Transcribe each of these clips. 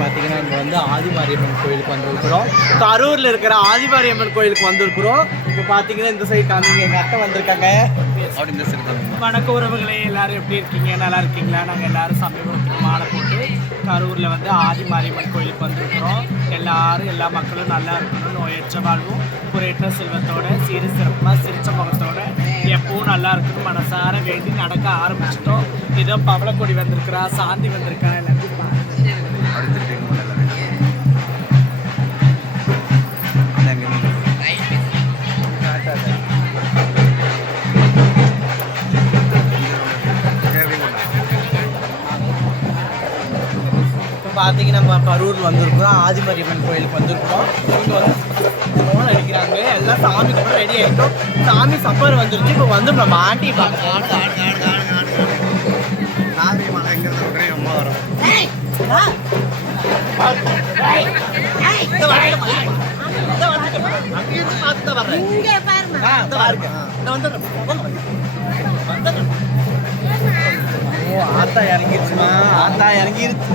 பார்த்தீங்கன்னா நம்ம வந்து ஆதிமாரியம்மன் கோயிலுக்கு வந்திருக்கிறோம். கரூரில் இருக்கிற ஆதிமாரியம்மன் கோயிலுக்கு வந்திருக்கிறோம். இப்போ பார்த்தீங்கன்னா இந்த சைடு காமிங்க எங்கள் அத்தை வந்திருக்காங்க. அப்படி இந்த சைடு வணக்க உறவுகளே எல்லாரும் எப்படி இருக்கீங்க? நல்லா இருக்கீங்களா? நாங்கள் எல்லாரும் சமீபத்தில் மாலை போட்டு கரூரில் வந்து ஆதிமாரியம்மன் கோயிலுக்கு வந்திருக்கிறோம். எல்லாரும் எல்லா மக்களும் நல்லா இருக்கணும். நோயற்ற வாழ்வும் குறையற்ற செல்வத்தோட சீர சிறப்பாக சிரிச்ச முகத்தோட எப்பவும் நல்லா இருக்கணும். மனசார வேண்டி நடக்க ஆரம்பிச்சிட்டோம். ஏதோ பவளக்கொடி வந்திருக்கிறா சாந்தி வந்திருக்கா பார்த்தீங்கன்னா நம்ம கரூர் வந்திருக்கிறோம். ஆதிமரியம்மன் கோயிலுக்கு வந்திருக்கிறோம் இங்கே வந்து அடிக்கிறாங்க எல்லாம் சாமி கூட ரெடி ஆகிட்டோம் சாமி சப்பர் வந்துருச்சு. இப்போ வந்து நம்ம ஆண்டி பார்க்கலாம். ஆத்தா இறங்கிருச்சுமா? ஆத்தா இறங்கிருச்சு.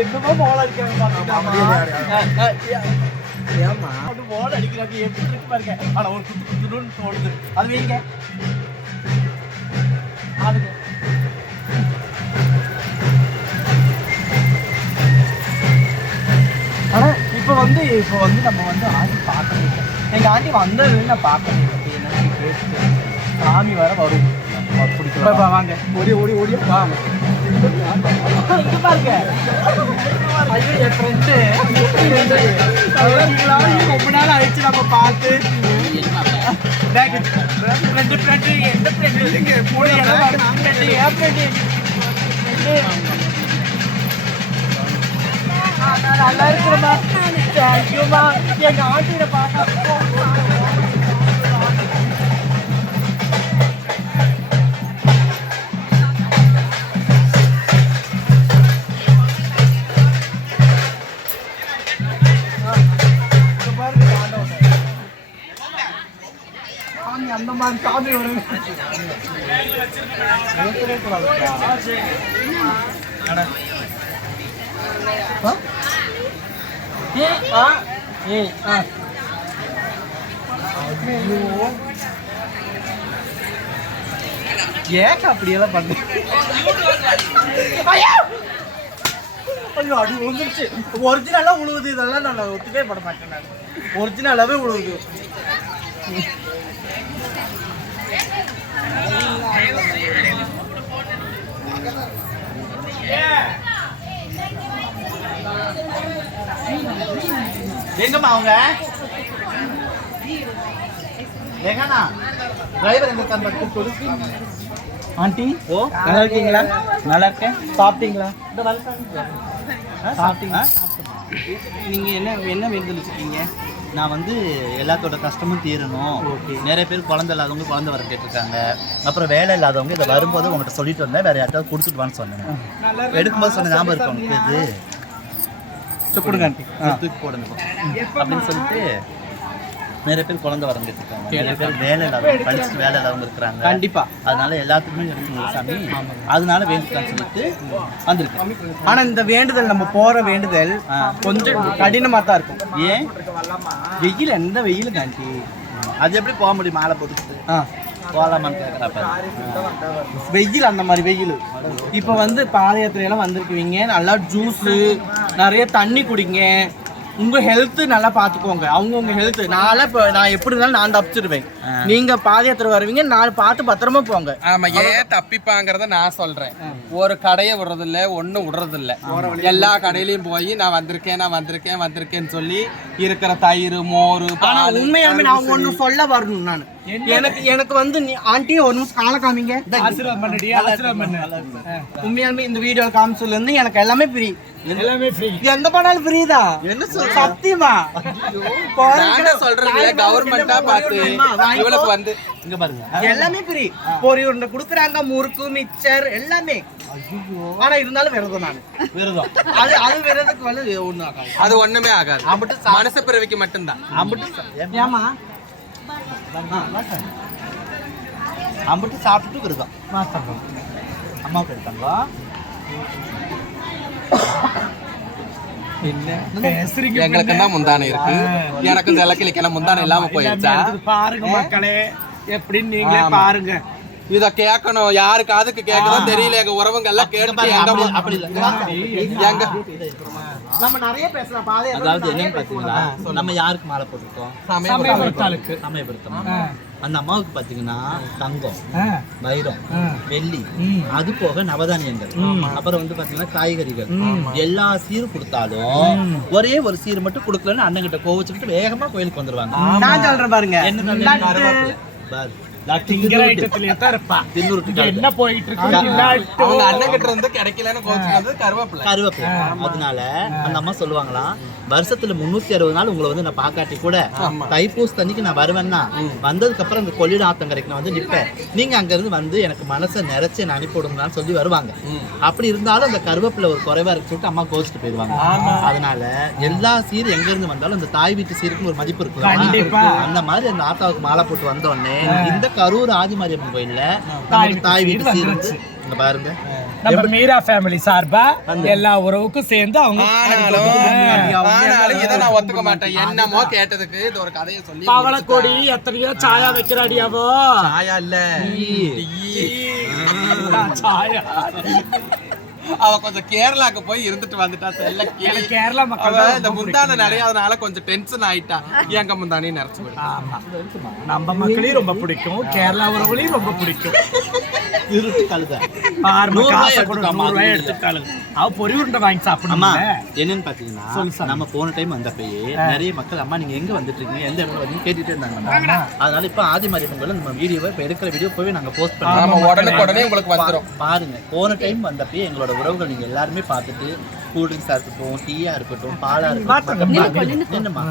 என்னமோ போல அடிக்கிறாங்க ஏமா அது போல அடிக்கிறாங்க எப்படி இருக்கு பாருங்க. ஆனா ஒரு குத்து குத்துணும்னு தோணுது. அது வைங்க. அதுங்க ஆனா இப்போ வந்து இப்போ வந்து நம்ம வந்து ஆண்டி பார்க்கவே இல்லை. எங்க ஆண்டி வந்தது நான் பார்க்கவே இல்லை. என்ன கேட்டு சாமி வர வரும். பிடிக்கும் வாங்க. ஓடி ஓடி ஓடி வாங்க இங்க பாருங்க. ஐயோ என் ஃப்ரெண்டு ரொம்ப நாள் ஆயிடுச்சு நம்ம பார்த்து ஃப்ரெண்டு ஃப்ரெண்டு எந்த ஃப்ரெண்டு ஃப்ரெண்டு என் ஃப்ரெண்டு நல்லா இருக்கிறமா தேங்க்யூமா எங்க ஆண்டியில பார்த்தா நான் காமி மாதிரி சாமி வரும் ஏக்க அப்படியெல்லாம் பண்ணு. ஐயோ! அடி விழுந்துருச்சு. ஒரிஜினலாக உழுவுது இதெல்லாம் நான் ஒத்துக்கவே பட மாட்டேன் நான். ஒரிஜினலாகவே உழுவுது. எங்கம்மா அவங்க? எங்கண்ணா? டிரைவர் எங்க பார்த்து கூப்பிட்டு ஆண்டி ஓ? நல்லா இருக்கீங்களா? நல்லா இருக்கேன். சாப்பிட்டீங்களா? சாப்பிட்டீங்களா? நீங்க என்ன என்ன வேண்டுதல் வச்சிருக்கீங்க? நான் வந்து எல்லாத்தோட கஷ்டமும் தீரணும். நிறைய பேர் குழந்தை இல்லாதவங்க குழந்தை வர கேட்டிருக்காங்க. அப்புறம் வேலை இல்லாதவங்க இதை வரும்போது உங்கள்கிட்ட சொல்லிட்டு வந்தேன். வேற யார்ட்டாவது கொடுத்துட்டு வான்னு சொன்னேன் எடுக்கும்போது சொன்ன ஞாபகம் இருக்கு உனக்கு இது? கொடுங்க ஆண்டி. போடுங்க அப்படின்னு சொல்லிட்டு நிறைய பேர் குழந்தை வரம் கேட்டிருக்காங்க நிறைய பேர் வேலை இல்லாதவங்க படிச்சுட்டு வேலை இல்லாதவங்க இருக்கிறாங்க. கண்டிப்பா. அதனால எல்லாத்துக்குமே எடுத்துங்க சாமி அதனால வேண்டிக்கலாம்னு சொல்லிட்டு வந்திருக்கேன் ஆனா இந்த வேண்டுதல் நம்ம போற வேண்டுதல் கொஞ்சம் கடினமா தான் இருக்கும். ஏன்? வெயில் எந்த வெயில் காண்டி அது எப்படி போக முடியும்? மாலை போட்டுக்கிட்டு. வெயில் அந்த மாதிரி வெயில். இப்போ வந்து பாதயாத்திரை எல்லாம் வந்திருக்குவீங்க. நல்லா ஜூஸு நிறைய தண்ணி குடிங்க. உங்க ஹெல்த் நல்லா பாத்துக்கோங்க. அவங்க உங்க ஹெல்த் நாளை இப்போ நான் எப்படி இருந்தாலும் நான் தப்பிச்சிருவேன். நீங்க பாதயாத்திரை வருவீங்க நாலு பார்த்து பத்திரமா போங்க. ஆமா ஏன் தப்பிப்பாங்கிறத நான் சொல்றேன். ஒரு கடையை விடுறது இல்ல ஒண்ணும் விடுறது இல்ல எல்லா கடையிலயும் போய் நான் வந்திருக்கேன் நான் வந்திருக்கேன் வந்திருக்கேன்னு சொல்லி இருக்கிற தயிர் மோர் ஆனா பால் உண்மையாலுமே நான் ஒண்ணு சொல்ல வரணும் நான். எனக்கு எனக்கு வந்து நீ ஆண்டி ஒரு நிமிஷம் காலை காமிங்க. உண்மையாலுமே இந்த வீடியோ காமிச்சதுல இருந்து எனக்கு எல்லாமே ஃப்ரீ எல்லாமே ஃப்ரீ எந்த பண்ணாலும் ஃப்ரீ தான். என்ன சொல்ற? சத்தியமா? நாங்க சொல்றது கவர்மெண்டா பார்த்து இவளுக்கு வந்து. இங்க பாருங்க. எல்லாமே ஃப்ரீ பொரி உருண்டை குடுக்குறாங்க முறுக்கு மிக்சர் எல்லாமே. ஆனா இருந்தாலும் விரதம் நான். விரதம். அது அது விரதத்துக்கு வந்து ஒண்ணு ஆகாது. அது ஒண்ணுமே ஆகாது. மனசு பிறவிக்கு மட்டும்தான். அம்பிட்டு ஏமா அம்பிட்டு சாப்பிட்டுட்டு விரதம். அம்மாவுக்கு எடுத்தாங்களா எங்களுக்கு தான் முந்தானை இருக்கு. எனக்கு சில கிளிக்கெல்லாம் முந்தானை இல்லாம போயிருச்சா? பாருங்க மக்களே எப்படின்னு நீங்களே பாருங்க. இத கேட்கணும். யாரு காதுக்கு கேட்குதோ தெரியல. எங்க உறவுங்க எல்லாம் கேட்டு எங்க நம்ம நிறைய பேசலாம். பாதை அதாவது என்னன்னு பாத்தீங்களா நம்ம யாருக்கு மாலை போட்டிருக்கோம்? சமயபுரத்தாளுக்கு சமயபுரத்தம் அந்த அம்மாவுக்கு பாத்தீங்கன்னா தங்கம் வைரம் வெள்ளி அது போக நவதானியங்கள். அப்புறம் வந்து பாத்தீங்கன்னா காய்கறிகள். எல்லா சீரும் கொடுத்தாலும் ஒரே ஒரு சீர் மட்டும் கொடுக்கலன்னு அண்ணன் கிட்ட கோவச்சுக்கிட்டு வேகமா கோயிலுக்கு வந்துருவாங்க. நான் சொல்றேன் பாருங்க. என்ன என்ன போயிட்டு இருக்கு? அவங்க அண்ணன் கிட்ட இருந்து கிடைக்கலன்னு கோச்சு வந்து கருவேப்பிலை. கருவேப்பிலை. அதனால அந்த அம்மா சொல்லுவாங்களாம் வருஷத்துல முன்னூத்தி அறுபது நாள் உங்களை வந்து நான் பாக்காட்டி கூட தைப்பூச தண்ணிக்கு நான் வருவேன்னா வந்ததுக்கு அப்புறம் அந்த கொள்ளிட ஆத்தங்கரைக்கு நான் வந்து நிப்பேன். நீங்க அங்க இருந்து வந்து எனக்கு மனசை நிறைச்சு என்னை அனுப்பி விடுங்கன்னு சொல்லி வருவாங்க. அப்படி இருந்தாலும் அந்த கருவேப்பிலை ஒரு குறைவா இருக்கு சொல்லிட்டு அம்மா கோச்சிட்டு போயிருவாங்க அதனால எல்லா சீர் எங்க இருந்து வந்தாலும் அந்த தாய் வீட்டு சீருக்கு ஒரு மதிப்பு இருக்கு அந்த மாதிரி அந்த ஆத்தாவுக்கு மாலை போட்டு வந்த உடனே இந்த கரூர் ஆதிமாரியம்மன் கோயில்ல தாய் வீட்டு சீர் வந்து. இங்க பாருங்க. நம்ம மீரா ஃபேமிலி சார்பா எல்லா உறவுக்கும் சேர்ந்து அவங்க ஆனாலும் இதை நான் ஒத்துக்க மாட்டேன். என்னமோ கேட்டதுக்கு இது ஒரு கதையை சொல்லி பவளக்கொடி எத்தனையோ சாயா வைக்கிறாடியாவோ? சாயா இல்ல. சாயா. அவ கொஞ்சம் கேரளாக்கு போய் இருந்துட்டு வந்துட்டா. செல்ல கிளி கேரளா மக்கள் இந்த முந்தானை நிறையாதனால கொஞ்சம் டென்ஷன் ஆயிட்டா. எங்க முந்தானே ஆமா. நம்ம மக்களையும் ரொம்ப பிடிக்கும். கேரளா உறவுகளையும் ரொம்ப பிடிக்கும். இருட்டு கழுத. நூறு ரூபாய் காசை கூட நூறு ரூபாய் அது எடுத்துட்டாலும் அவ பொரி உருண்டை வாங்கி அம்மா சாப்பிடணும் என்னன்னு பாத்தீங்கன்னா நம்ம போன டைம் வந்தப்பயே நிறைய மக்கள் அம்மா நீங்க எங்க வந்துட்டு இருக்கீங்க எந்த இடத்துல வந்து கேட்டுட்டே இருந்தாங்க அதனால இப்ப ஆதி மாரி பொங்கல் நம்ம வீடியோவை இப்ப எடுக்கிற வீடியோ போய் நாங்க போஸ்ட் உடனுக்கு உடனே உங்களுக்கு வந்துரும். பாருங்க போன டைம் வந்தப்பயே எங்களோட உறவுகள் நீங்க எல்லாருமே பார்த்துட்டு கூல் ட்ரிங்க்ஸா இருக்கட்டும் டீயா இருக்கட்டும் பாலா இருக்கட்டும் என்னம்மா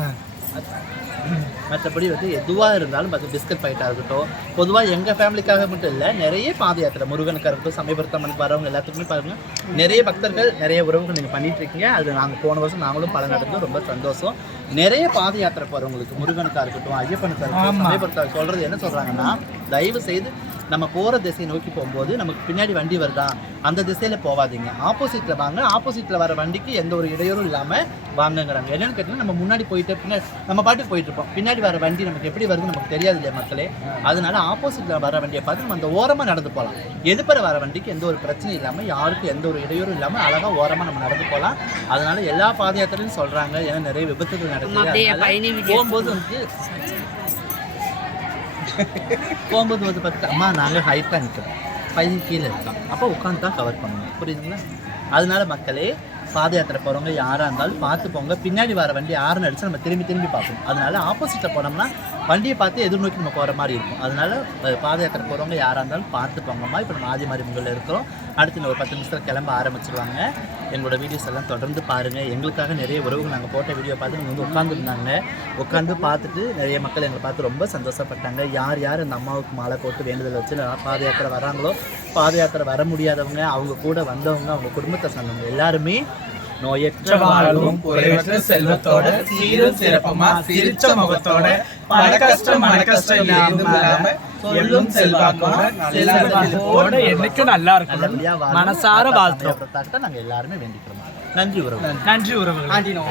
மற்றபடி வந்து எதுவாக இருந்தாலும் அது பிஸ்கட் பாக்கெட்டாக இருக்கட்டும். பொதுவாக எங்கள் ஃபேமிலிக்காக மட்டும் இல்லை நிறைய பாத யாத்திரை முருகனுக்காக இருக்கட்டும் சமயபுரத்தம்மனுக்கு வரவங்க எல்லாத்துக்குமே பாருங்க. நிறைய பக்தர்கள் நிறைய உறவுகள் நீங்கள் பண்ணிட்டு இருக்கீங்க. அது நாங்கள் போன வருஷம் நாங்களும் பல நடந்து ரொம்ப சந்தோஷம். நிறைய பாத யாத்திரை போகிறவங்களுக்கு முருகனுக்காக இருக்கட்டும் ஐயப்பனுக்காக இருக்கட்டும் சமயபுரத்தாக சொல்கிறது என்ன சொல்கிறாங்கன்னா தயவு செய்து நம்ம போகிற திசையை நோக்கி போகும்போது நமக்கு பின்னாடி வண்டி வருதா? அந்த திசையில் போகாதீங்க ஆப்போசிட்டில் வாங்க. ஆப்போசிட்டில் வர வண்டிக்கு எந்த ஒரு இடையூறும் இல்லாமல் வாங்கங்கிறாங்க. என்னன்னு கேட்டிங்கன்னா நம்ம முன்னாடி போயிட்டு பின்னாடி நம்ம பாட்டுக்கு போயிட்டு இருப்போம். பின்னாடி வர வண்டி நமக்கு எப்படி வருதுன்னு நமக்கு தெரியாது இல்லையா மக்களே? அதனால ஆப்போசிட்டில் வர வண்டியை பார்த்து நம்ம அந்த ஓரமாக நடந்து போகலாம். எதிர்ப்புற வர வண்டிக்கு எந்த ஒரு பிரச்சனையும் இல்லாமல் யாருக்கும் எந்த ஒரு இடையூறும் இல்லாமல் அழகாக ஓரமாக நம்ம நடந்து போகலாம். அதனால எல்லா பாத யாத்திரையும் சொல்கிறாங்க ஏன்னா நிறைய விபத்துகள் நடக்குது. போகும்போது வந்து போகும்போது வந்து பார்த்துட்டு அம்மா நாங்கள் ஹைட்டாக நிற்கிறோம் பையன் கீழே இருக்கோம் அப்போ உட்காந்து தான் கவர் பண்ணணும் புரியுதுங்களா அதனால மக்களே பாத யாத்திரை போகிறவங்க யாராக இருந்தாலும் பார்த்து போங்க. பின்னாடி வர வண்டி யாருன்னு அடிச்சு நம்ம திரும்பி திரும்பி பார்ப்போம். அதனால ஆப்போசிட்டில் போனோம்னா வண்டியை பார்த்து எதிர்நோக்கி நம்ம போகிற மாதிரி இருக்கும். அதனால பாத யாத்திரை போகிறவங்க யாராக இருந்தாலும் பார்த்து போங்கம்மா. இப்போ நம்ம ஆதி மாதிரி இருக்கிறோம். அடுத்து இன்னும் ஒரு பத்து நிமிஷத்தில் கிளம்ப ஆரம்பிச்சிருவாங்க. எங்களோட வீடியோஸ் எல்லாம் தொடர்ந்து பாருங்கள் எங்களுக்காக நிறைய உறவுகள் நாங்கள் போட்ட வீடியோ பார்த்து நீங்கள் வந்து உட்காந்துருந்தாங்க உட்காந்து பார்த்துட்டு நிறைய மக்கள் எங்களை பார்த்து ரொம்ப சந்தோஷப்பட்டாங்க. யார் யார் அந்த அம்மாவுக்கு மாலை போட்டு வேண்டுதல் வச்சு பாத யாத்திரை வராங்களோ பாத யாத்திரை வர முடியாதவங்க அவங்க கூட வந்தவங்க அவங்க குடும்பத்தை சொன்னவங்க எல்லாருமே நோயற்ற வாழ்வும் குறைவற்ற செல்வத்தோட சீரும் சிறப்புமா சிரிச்ச முகத்தோட பல கஷ்டம் மன கஷ்டம் இல்லாம சொல்லும் செல்வாக்கோட என்னைக்கும் நல்லா வாழணும். மனசார வாழ்த்துறோம். நாங்க எல்லாருமே வேண்டிக்கிறோம். நன்றி உறவு நன்றி. நான்